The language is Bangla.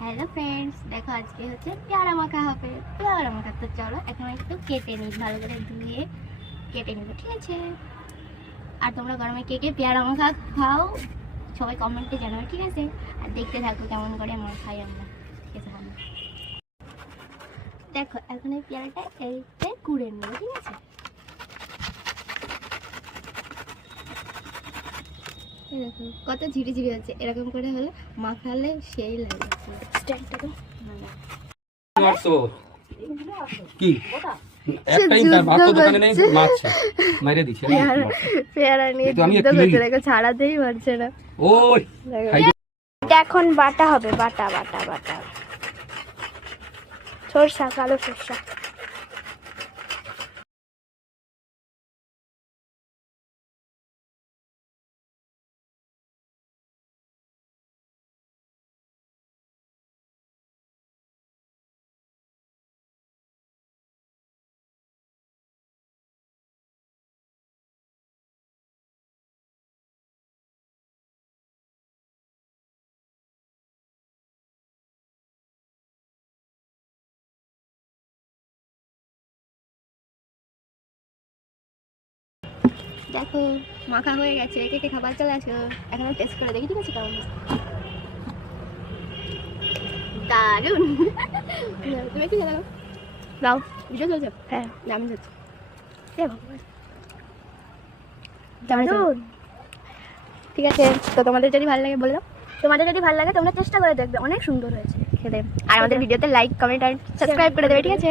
হ্যালো ফ্রেন্ডস, দেখো আজকে হচ্ছে পেয়ারা মাখা হবে। পেয়ারা মাখা তো চলো এখন একটু কেটে নিই, ভালো করে ধুয়ে কেটে নিব, ঠিক আছে? আর তোমরা গরমে কে কে পেয়ারা মাখা খাও সবাই কমেন্টে জানাবে, ঠিক আছে? আর দেখতে থাকো কেমন করে খাই আমরা, ঠিক আছে? দেখো এখন এই পেয়ারাটা এইতে কুড়ে নেব, ঠিক আছে? দেখো কত ঝিরি ঝিরি হচ্ছে, এরকম করে হলে মাখালে সেই লাগে। স্ট্যান্ডটা তো কি একটাই তার ভাত তো দোকানে নেই, মারছে মাইরে দিছে। পেয়ারা নিয়ে যুদ্ধ করছে, দেখো ছাড়াতেই পারছে না। ওই এটা এখন বাটা হবে, বাটা বাটা বাটা সরষা, কালো সরষা। দেখো মাখা হয়ে গেছে, কে কে খাবার চলে আসো, এখন টেস্ট করে দেখি, ঠিক আছে? কেমন দারুন। তুমি একটু জানাও, দাও। ভিডিও চলছে? হ্যাঁ আমি যাচ্ছি। দারুন, ঠিক আছে। তো তোমাদের যদি ভালো লাগে বলে দাও, তোমাদের যদি ভালো লাগে তোমরা চেষ্টা করে দেখবে, অনেক সুন্দর হয়েছে খেতে। আর আমাদের ভিডিওতে লাইক, কমেন্ট আর সাবস্ক্রাইব করে দেবে, ঠিক আছে?